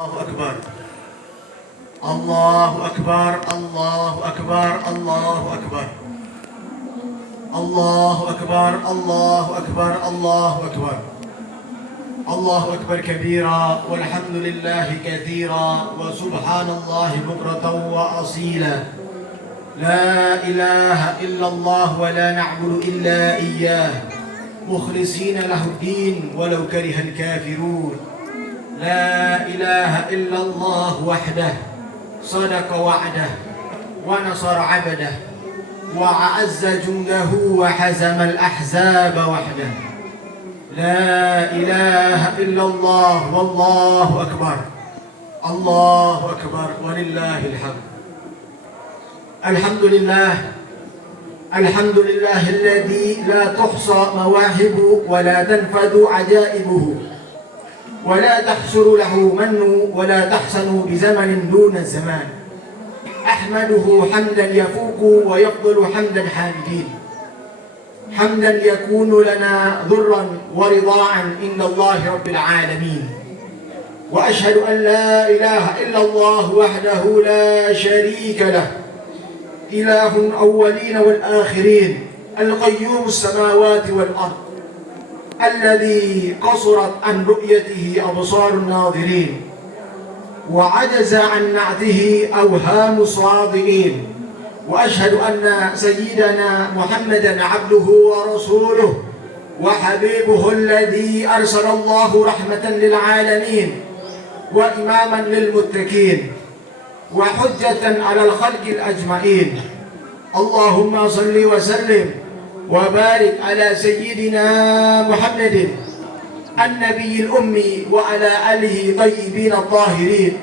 الله أكبر الله أكبر الله أكبر الله أكبر الله أكبر الله أكبر الله أكبر الله أكبر كبيرا والحمد لله كثيرا وسبحان الله بكرة وأصيلا لا إله إلا الله ولا نعبد إلا إياه مخلصين له الدين ولو كره الكافرون لا إله إلا الله وحده صدق وعده ونصر عبده وأعز جنده وحزم الأحزاب وحده لا إله إلا الله والله أكبر الله أكبر ولله الحمد الحمد لله الحمد لله الذي لا تحصى مواهبه ولا تنفذ عجائبه ولا تحصر له من ولا تحسن بزمن دون الزمان أحمده حمدا يفوق ويفضل حمدا حامدين حمدا يكون لنا ضرا ورضاعا عند الله رب العالمين وأشهد أن لا إله إلا الله وحده لا شريك له إله الأولين والآخرين القيوم السماوات والأرض الذي قصرت عن رؤيته أبصار الناظرين وعجز عن نعته أوهام الصادقين وأشهد أن سيدنا محمدا عبده ورسوله وحبيبه الذي أرسل الله رحمة للعالمين وإماما للمتقين وحجة على الخلق الأجمعين اللهم صل وسلم وبارك على سيدنا محمد النبي الأمي وعلى آله طيبين الطاهرين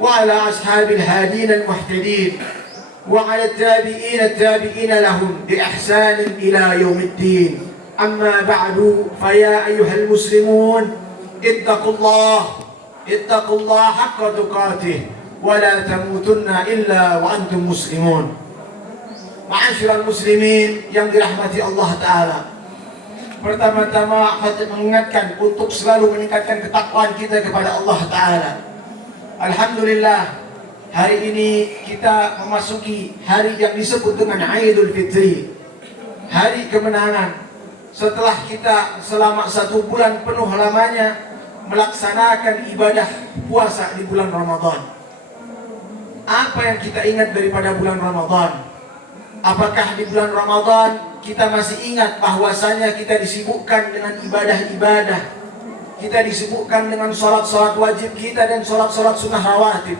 وعلى أصحاب الهادين المهتدين وعلى التابعين لهم بإحسان إلى يوم الدين أما بعد فيا أيها المسلمون اتقوا الله حق تقاته ولا تموتن إلا وأنتم مسلمون. Ma'asyiral muslimin yang dirahmati Allah Ta'ala, pertama-tama khatib mengingatkan untuk selalu meningkatkan ketakwaan kita kepada Allah Ta'ala. Alhamdulillah, hari ini kita memasuki hari yang disebut dengan Idul Fitri, hari kemenangan. Setelah kita selama 1 bulan penuh lamanya melaksanakan ibadah puasa di bulan Ramadan, apa yang kita ingat daripada bulan Ramadan? Apakah di bulan Ramadan kita masih ingat bahwasanya kita disibukkan dengan ibadah-ibadah, kita disibukkan dengan sholat-sholat wajib kita dan sholat-sholat sunnah rawatib,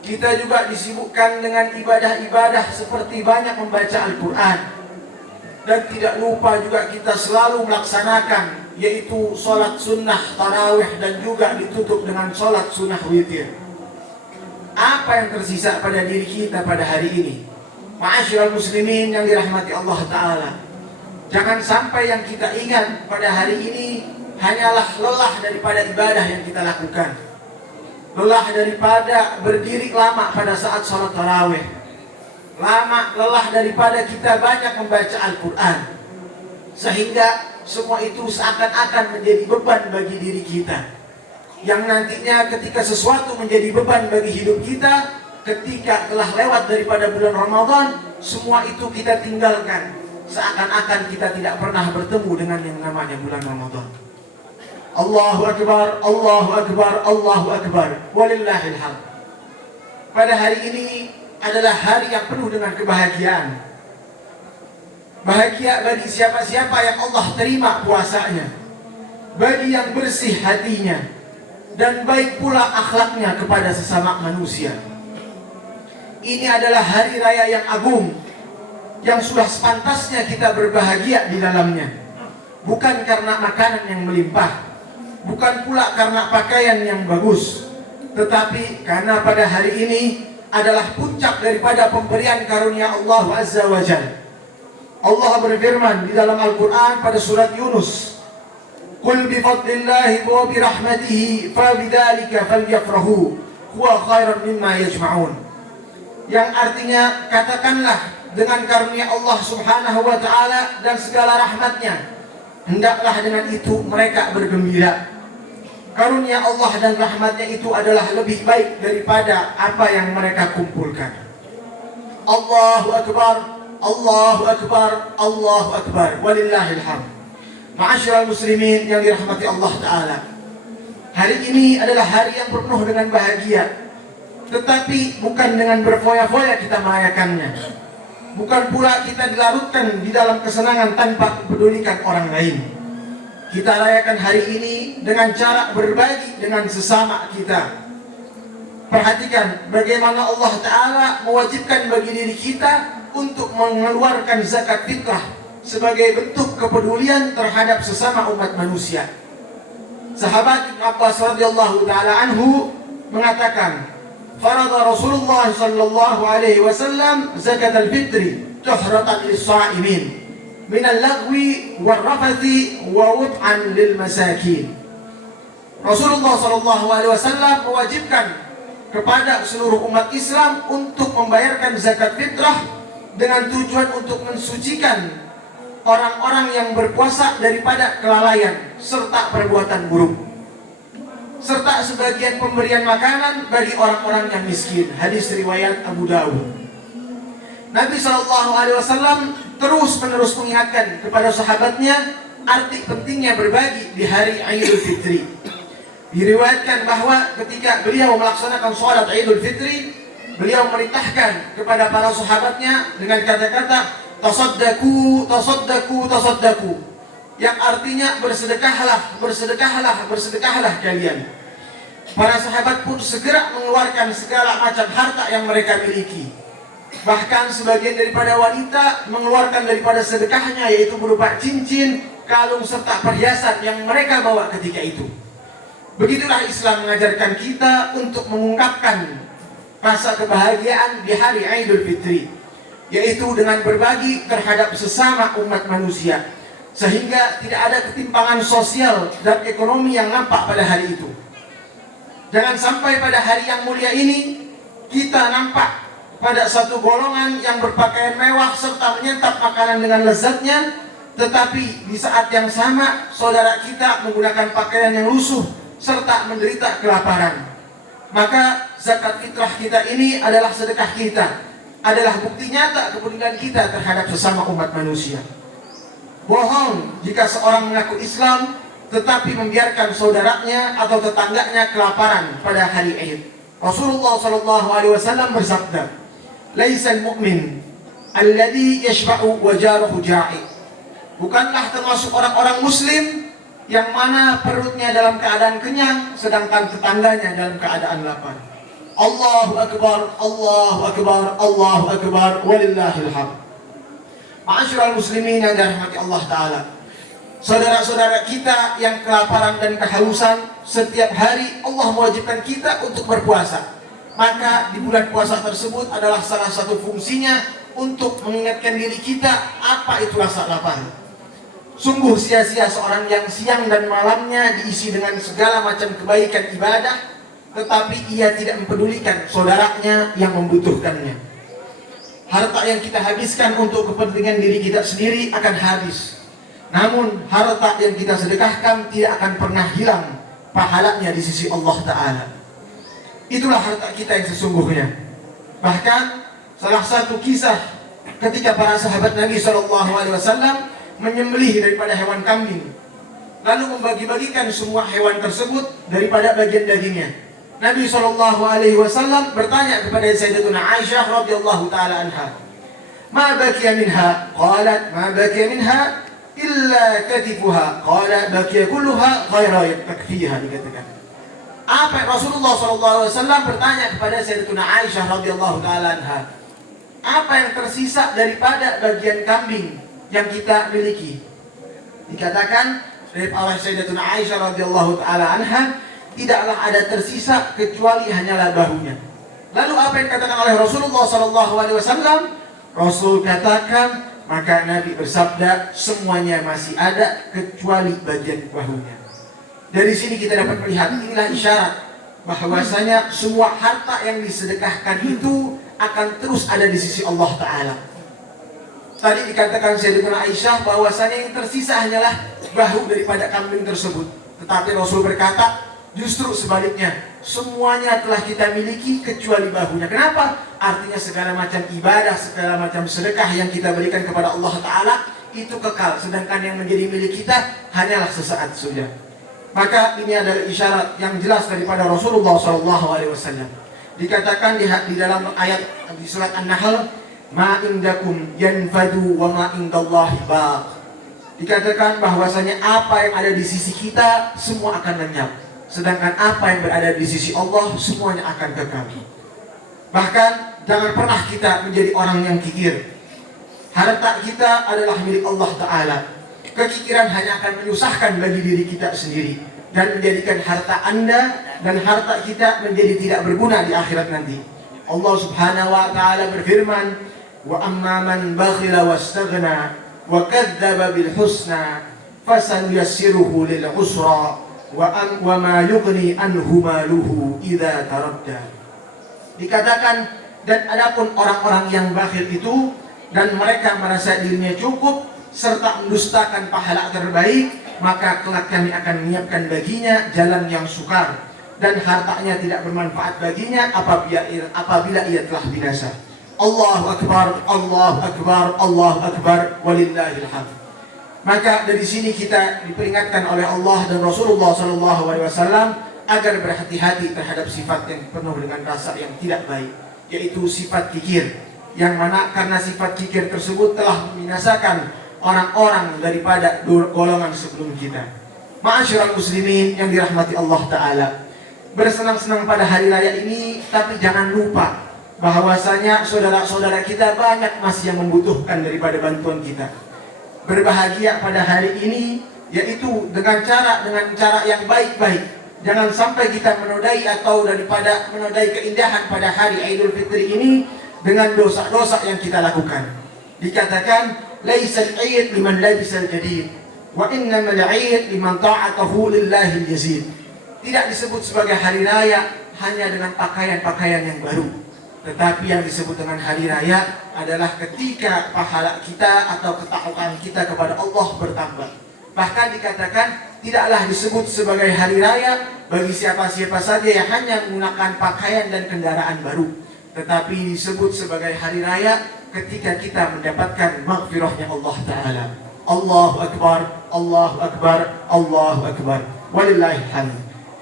kita juga disibukkan dengan ibadah-ibadah seperti banyak membaca Al-Quran, dan tidak lupa juga kita selalu melaksanakan yaitu sholat sunnah tarawih dan juga ditutup dengan sholat sunnah witir. Apa yang tersisa pada diri kita pada hari ini? Ma'asyiral muslimin yang dirahmati Allah Ta'ala, jangan sampai yang kita ingat pada hari ini hanyalah lelah daripada ibadah yang kita lakukan, lelah daripada berdiri lama pada saat sholat tarawih, lelah daripada kita banyak membaca Al-Quran, sehingga semua itu seakan-akan menjadi beban bagi diri kita, yang nantinya ketika sesuatu menjadi beban bagi hidup kita, ketika telah lewat daripada bulan Ramadan, semua itu kita tinggalkan, seakan-akan kita tidak pernah bertemu dengan yang namanya bulan Ramadan. Allahu Akbar, Allahu Akbar, Allahu Akbar, walillahil hamd. Pada hari ini adalah hari yang penuh dengan kebahagiaan. Bahagia bagi siapa-siapa yang Allah terima puasanya, bagi yang bersih hatinya, dan baik pula akhlaknya kepada sesama manusia. Ini adalah hari raya yang agung, yang sudah sepantasnya kita berbahagia di dalamnya. Bukan karena makanan yang melimpah, bukan pula karena pakaian yang bagus, tetapi karena pada hari ini adalah puncak daripada pemberian karunia Allah Azza wa Jalla. Allah berfirman di dalam Al-Quran pada surat Yunus, "Qul bi fadlillahi wa bi rahmatihi fa bidzalika falyafrahu huwa khairan mimma yajma'un." Yang artinya, katakanlah dengan karunia Allah Subhanahu wa Ta'ala dan segala rahmatnya, hendaklah dengan itu mereka bergembira. karunia Allah dan rahmatnya itu adalah lebih baik daripada apa yang mereka kumpulkan. Allahu Akbar, Allahu Akbar, Allahu Akbar, walillahil hamd. Ma'asyiral muslimin yang dirahmati Allah Ta'ala, hari ini adalah hari yang penuh dengan bahagia, tetapi bukan dengan berfoya-foya kita merayakannya. Bukan pula kita dilarutkan di dalam kesenangan tanpa mempedulikan orang lain. Kita rayakan hari ini dengan cara berbagi dengan sesama kita. Perhatikan bagaimana Allah Ta'ala mewajibkan bagi diri kita untuk mengeluarkan zakat fitrah sebagai bentuk kepedulian terhadap sesama umat manusia. Sahabat Ibn Abbas radhiyallahu ta'ala anhu mengatakan, farada Rasulullah sallallahu alaihi wasallam zakat al-fitri tuhratan lis-sha'imin min al-lagwi wal-rafathi wa wut'an lil-masakin. Rasulullah sallallahu alaihi wasallam mewajibkan kepada seluruh umat Islam untuk membayarkan zakat fitrah dengan tujuan untuk mensucikan orang-orang yang berpuasa daripada kelalaian serta perbuatan buruk, serta sebagian pemberian makanan bagi orang-orang yang miskin. Hadis riwayat Abu Dawud. Nabi SAW terus-menerus mengingatkan kepada sahabatnya arti pentingnya berbagi di hari Idul Fitri. Diriwayatkan bahwa ketika beliau melaksanakan sholat Idul Fitri, beliau merintahkan kepada para sahabatnya dengan kata-kata tasaddaku, tasaddaku, tasaddaku, yang artinya bersedekahlah, bersedekahlah, bersedekahlah kalian. Para sahabat pun segera mengeluarkan segala macam harta yang mereka miliki. Bahkan sebagian daripada wanita mengeluarkan daripada sedekahnya, yaitu berupa cincin, kalung, serta perhiasan yang mereka bawa ketika itu. Begitulah Islam mengajarkan kita untuk mengungkapkan rasa kebahagiaan di hari Idul Fitri, yaitu dengan berbagi terhadap sesama umat manusia, sehingga tidak ada ketimpangan sosial dan ekonomi yang nampak pada hari itu. Jangan sampai pada hari yang mulia ini kita nampak pada satu golongan yang berpakaian mewah serta menyantap makanan dengan lezatnya, tetapi di saat yang sama saudara kita menggunakan pakaian yang lusuh serta menderita kelaparan. Maka zakat fitrah kita ini adalah sedekah kita, adalah bukti nyata kepedulian kita terhadap sesama umat manusia. Bohong jika seorang mengaku Islam tetapi membiarkan saudaranya atau tetangganya kelaparan pada hari Id. Rasulullah SAW bersabda, "Laisal mu'min alladhi yashba'u wa jaruhu ja'i." Bukanlah termasuk orang-orang muslim yang mana perutnya dalam keadaan kenyang sedangkan tetangganya dalam keadaan lapar. Allahu Akbar, Allahu Akbar, Allahu Akbar, walillahil hamd. Ma'asyiral muslimin yang dirahmati Allah Ta'ala, saudara-saudara kita yang kelaparan dan kehausan, setiap hari Allah mewajibkan kita untuk berpuasa. Maka di bulan puasa tersebut adalah salah satu fungsinya untuk mengingatkan diri kita apa itu rasa lapar. Sungguh sia-sia seorang yang siang dan malamnya diisi dengan segala macam kebaikan ibadah, tetapi ia tidak mempedulikan saudaranya yang membutuhkannya. Harta yang kita habiskan untuk kepentingan diri kita sendiri akan habis. Namun harta yang kita sedekahkan tidak akan pernah hilang pahalanya di sisi Allah Ta'ala. Itulah harta kita yang sesungguhnya. Bahkan salah satu kisah ketika para sahabat Nabi SAW menyembelih daripada hewan kambing, lalu membagi-bagikan semua hewan tersebut daripada bagian dagingnya. Nabi SAW bertanya kepada Sayyidatuna Aisyah radhiyallahu ta'ala anha, "Ma baqiya minha?" Qalat, "Ma baqiya minha illa katifuha." Qala, "Baqiya kulluha ghaira takfiha." Dikatakan, apa Rasulullah SAW bertanya kepada Sayyidatuna Aisyah radhiyallahu ta'ala anha, apa yang tersisa daripada bagian kambing yang kita miliki? Dikatakan oleh Sayyidatuna Aisyah radhiyallahu ta'ala anha, tidaklah ada tersisa kecuali hanyalah bahunya. Lalu apa yang dikatakan oleh Rasulullah SAW? Rasul katakan, maka Nabi bersabda, semuanya masih ada kecuali bagian bahunya. Dari sini kita dapat melihat, inilah isyarat bahwasanya semua harta yang disedekahkan itu akan terus ada di sisi Allah Ta'ala. Tadi dikatakan Sayyidatuna Aisyah bahwasanya yang tersisa hanyalah bahu daripada kambing tersebut. Tetapi Rasul berkata, Justru sebaliknya, semuanya telah kita miliki kecuali bahunya. Kenapa? Artinya segala macam ibadah, segala macam sedekah yang kita berikan kepada Allah Ta'ala itu kekal. Sedangkan yang menjadi milik kita hanyalah sesaat saja. Maka ini adalah isyarat yang jelas daripada Rasulullah SAW. Dikatakan di dalam ayat di surat An-Nahl, ma indakum yanfadu wa ma indallahi baq. Dikatakan bahwasanya apa yang ada di sisi kita semua akan lenyap. Sedangkan apa yang berada di sisi Allah semuanya akan kekal. Bahkan jangan pernah kita menjadi orang yang kikir. Harta kita adalah milik Allah Ta'ala. Kekikiran hanya akan menyusahkan bagi diri kita sendiri dan menjadikan harta Anda dan harta kita menjadi tidak berguna di akhirat nanti. Allah Subhanahu wa Ta'ala berfirman, wa amma man bakhila wastaghna wa kadzdzaba bil husna fasanuyassiruhu lil usra wa ma yughni anhu maluhu idza taradda. Dikatakan, dan adapun orang-orang yang bakhil itu dan mereka merasa dirinya cukup serta mendustakan pahala terbaik, maka kelak kami akan menyiapkan baginya jalan yang sukar dan hartanya tidak bermanfaat baginya apabila ia telah binasa. Allahu Akbar, Allahu Akbar, Allahu Akbar, walillahil hamd. Maka dari sini kita diperingatkan oleh Allah dan Rasulullah SAW agar berhati-hati terhadap sifat yang penuh dengan rasa yang tidak baik, yaitu sifat kikir, yang mana karena sifat kikir tersebut telah membinasakan orang-orang daripada golongan sebelum kita. Ma'asyiral muslimin yang dirahmati Allah Ta'ala, bersenang-senang pada hari raya ini, tapi jangan lupa bahwasanya saudara-saudara kita banyak masih yang membutuhkan daripada bantuan kita. Berbahagia pada hari ini yaitu dengan cara yang baik-baik. Jangan sampai kita menodai atau daripada menodai keindahan pada hari Idul Fitri ini dengan dosa-dosa yang kita lakukan. Dikatakan, laisal 'id liman labisal jadid wa innamal 'id liman ta'atahu lillahil yazid. Tidak disebut sebagai hari raya hanya dengan pakaian-pakaian yang baru, tetapi yang disebut dengan hari raya adalah ketika pahala kita atau ketakwaan kita kepada Allah bertambah. Bahkan dikatakan tidaklah disebut sebagai hari raya bagi siapa-siapa saja yang hanya menggunakan pakaian dan kendaraan baru, tetapi disebut sebagai hari raya ketika kita mendapatkan maghfirahnya Allah Ta'ala. Allahu Akbar, Allahu Akbar, Allahu Akbar, walillahil hamd.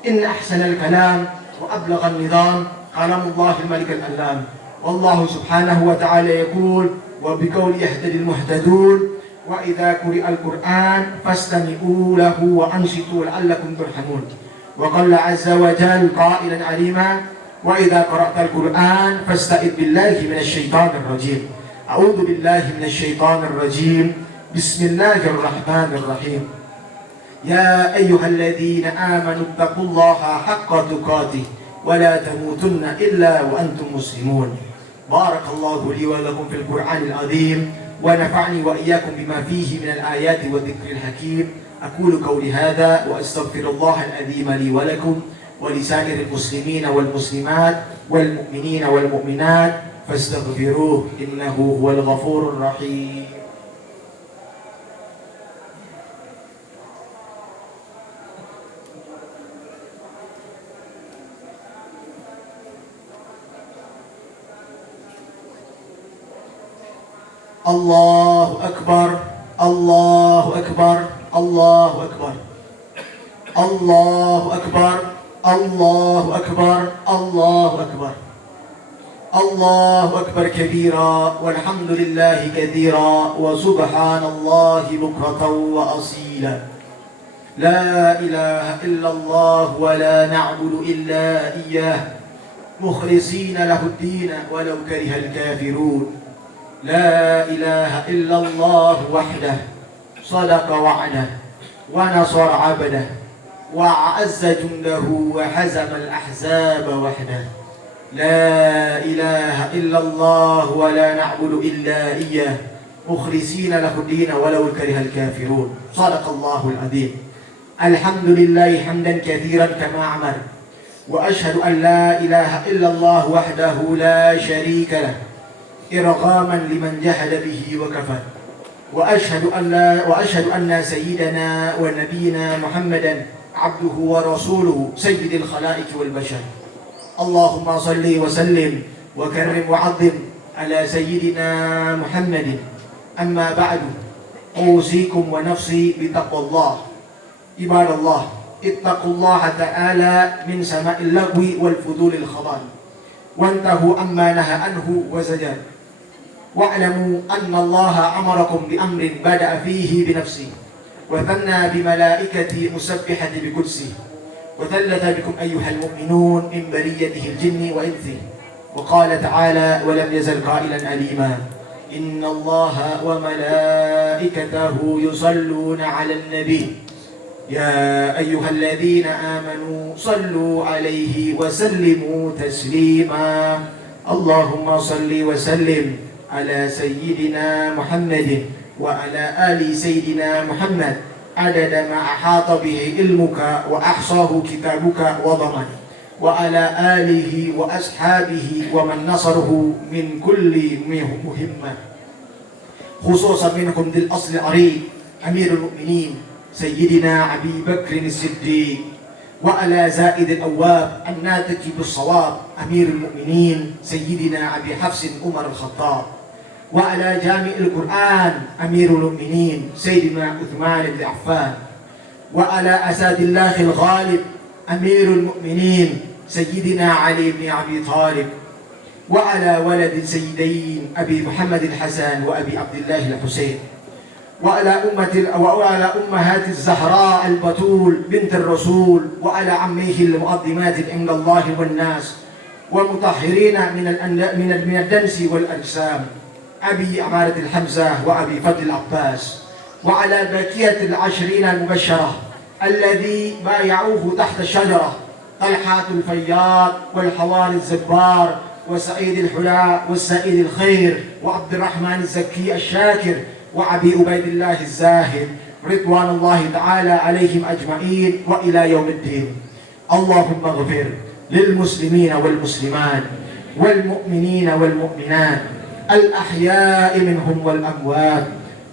Inna ahsanal kalam wa ablaghan nizam kalamullahil malikal alam. والله سبحانه وتعالى يقول وبقول يهتدي المهتدون وإذا قرئ القرآن فاستمعوا له وأنصتوا لعلكم ترحمون. وقال عز وجل قائلا عليما وإذا قرأت القرآن فاستعذ بالله من الشيطان الرجيم. أعوذ بالله من الشيطان الرجيم. بسم الله الرحمن الرحيم. يا أيها الذين آمنوا اتقوا الله حق تقاته ولا تموتن إلا وأنتم مسلمون. بارك الله لي ولكم في القرآن العظيم ونفعني وإياكم بما فيه من الآيات والذكر الحكيم. أقول قولي هذا وأستغفر الله العظيم لي ولكم ولسائر المسلمين والمسلمات والمؤمنين والمؤمنات فاستغفروه إنه هو الغفور الرحيم. الله أكبر، الله أكبر، الله أكبر، الله أكبر، الله أكبر، الله أكبر، الله أكبر كبيرا والحمد لله كثيرا وسبحان الله بكرة وأصيلا. لا إله إلا الله ولا نعبد إلا إياه مخلصين له الدين ولو كره الكافرون. لا إله إلا الله وحده صدق وعده ونصر عبده وأعز جنده وحزم الأحزاب وحده. لا إله إلا الله ولا نعبد إلا إياه مخلصين له الدين ولو كره الكافرون. صدق الله العظيم. الحمد لله حمدا كثيرا كما أمر وأشهد أن لا إله إلا الله وحده لا شريك له إرغاما لمن جحد به وكفر. وأشهد أن سيدنا ونبينا محمدا عبده ورسوله سيد الخلائق والبشر. اللهم صل وسلم وكرم وعظم على سيدنا محمد. أما بعد، أوصيكم ونفسي بتقوى الله. عباد الله، اتقوا الله تعالى من سماع اللغو والفضول الخبال، وانتهوا عما نهى عنه وزجر. واعلموا أن الله أمركم بأمر بدأ فيه بنفسه، وثنى بملائكته مسبحة بقدسه، وثلث بكم أيها المؤمنون من بريته الجن وإنسه. وقال تعالى: ولم يزل قائلا أليما: إن الله وملائكته يصلون على النبي يا أيها الذين آمنوا صلوا عليه وسلموا تسليما. اللهم صل وسلم على سيدنا محمد وعلى آل سيدنا محمد عدد ما أحاط به علمك وأحصاه كتابك وضمن، وعلى آله وأصحابه ومن نصره من كل مهمة، خصوصا منهم ذي الأصل العريق أمير المؤمنين سيدنا أبي بكر الصديق، وعلى زائد الأواب الناطق بالصواب أمير المؤمنين سيدنا أبي حفص عمر الخطاب، وعلى جامع القرآن أمير المؤمنين سيدنا عثمان بن عفان، وعلى أسد الله الغالب أمير المؤمنين سيدنا علي بن أبي طالب، وعلى ولد السيدين أبي محمد الحسن وأبي عبد الله الحسين، وعلى أمهات الزهراء البتول بنت الرسول، وعلى عميه المقدمات عند الله والناس ومطهرين من الدنس والأجسام، أبي عمارة الحمزة وأبي فضل العباس، وعلى بقية العشرين المبشرة الذي بايعوه تحت الشجرة: طلحة الفياض والحوار الزبار وسعيد الحلاء والسعيد الخير وعبد الرحمن الزكي الشاكر وأبي عبيد الله الزاهد، رضوان الله تعالى عليهم أجمعين وإلى يوم الدين. اللهم اغفر للمسلمين والمسلمات والمؤمنين والمؤمنات الأحياء منهم والأموات.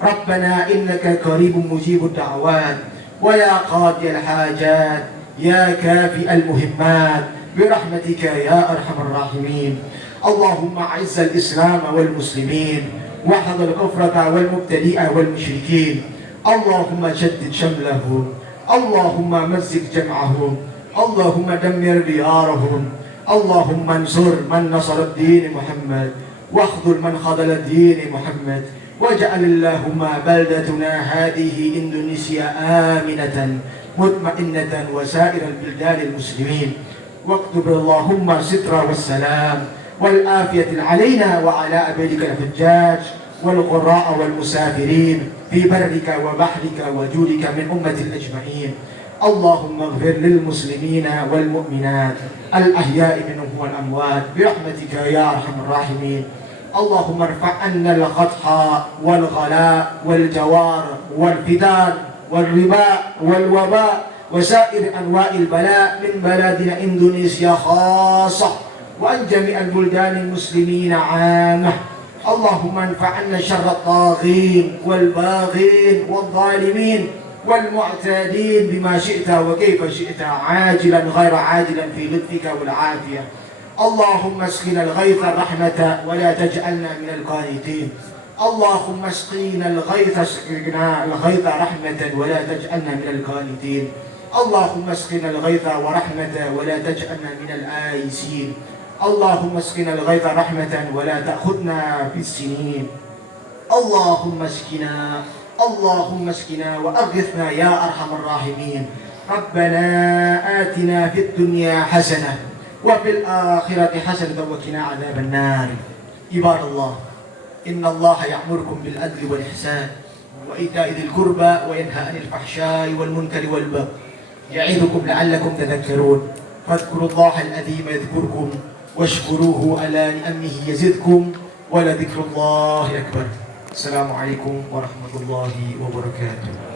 ربنا إنك قريب مجيب الدعوات، ويا قاضي الحاجات، يا كافي المهمات، برحمتك يا أرحم الراحمين. اللهم أعز الإسلام والمسلمين، وحد الكفرة والمبتدئ والمشركين. اللهم شدد شملهم، اللهم مزق جمعهم، اللهم دمر ديارهم، اللهم انصر من نصر الدين محمد، واخذل من خذل الدين محمد، واجعل اللهم بلدتنا هذه إندونيسيا آمنة مطمئنة وسائر البلدان المسلمين، واكتب اللهم الستر والسلام والآفية علينا وعلى أبيك الحجاج والقراء والمسافرين في برك وبحرك وجودك من أمة الأجمعين. اللهم اغفر للمسلمين والمؤمنات الأحياء منهم والأموات برحمتك يا أرحم الراحمين. اللهم ارفع عنا القطح والغلاء والجوار والفتان والربا والوباء وسائر أنواع البلاء من بلادنا إندونيسيا خاصة، وعن جميع البلدان المسلمين عامة. اللهم انفع عنا شر الطاغين والباغين والظالمين والمعتادين بما شئت وكيف شئت، عاجلا غير عاجلا في لطفك والعافية. اللهم اسقنا الغيث الرحمة ولا تجعلنا من القانتين. اللهم اسقنا الغيث رحمة ولا تجعلنا من القانتين. اللهم اسقنا الغيث ورحمة ولا تجعلنا من الآيسين. اللهم اسقنا الغيث رحمة ولا تأخذنا في السنين. اللهم اسقنا وأغثنا يا أرحم الراحمين. ربنا آتنا في الدنيا حسنة وفي الآخرة حسنة وقنا عذاب النار. عباد الله، إن الله يأمركم بالعدل والإحسان وإيتاء ذي القربى وينهى عن الفحشاء والمنكر والبغي يعظكم لعلكم تذكرون. فاذكروا الله العظيم يذكركم واشكروه على نعمه يزدكم ولذكر الله أكبر. السلام عليكم ورحمة الله وبركاته.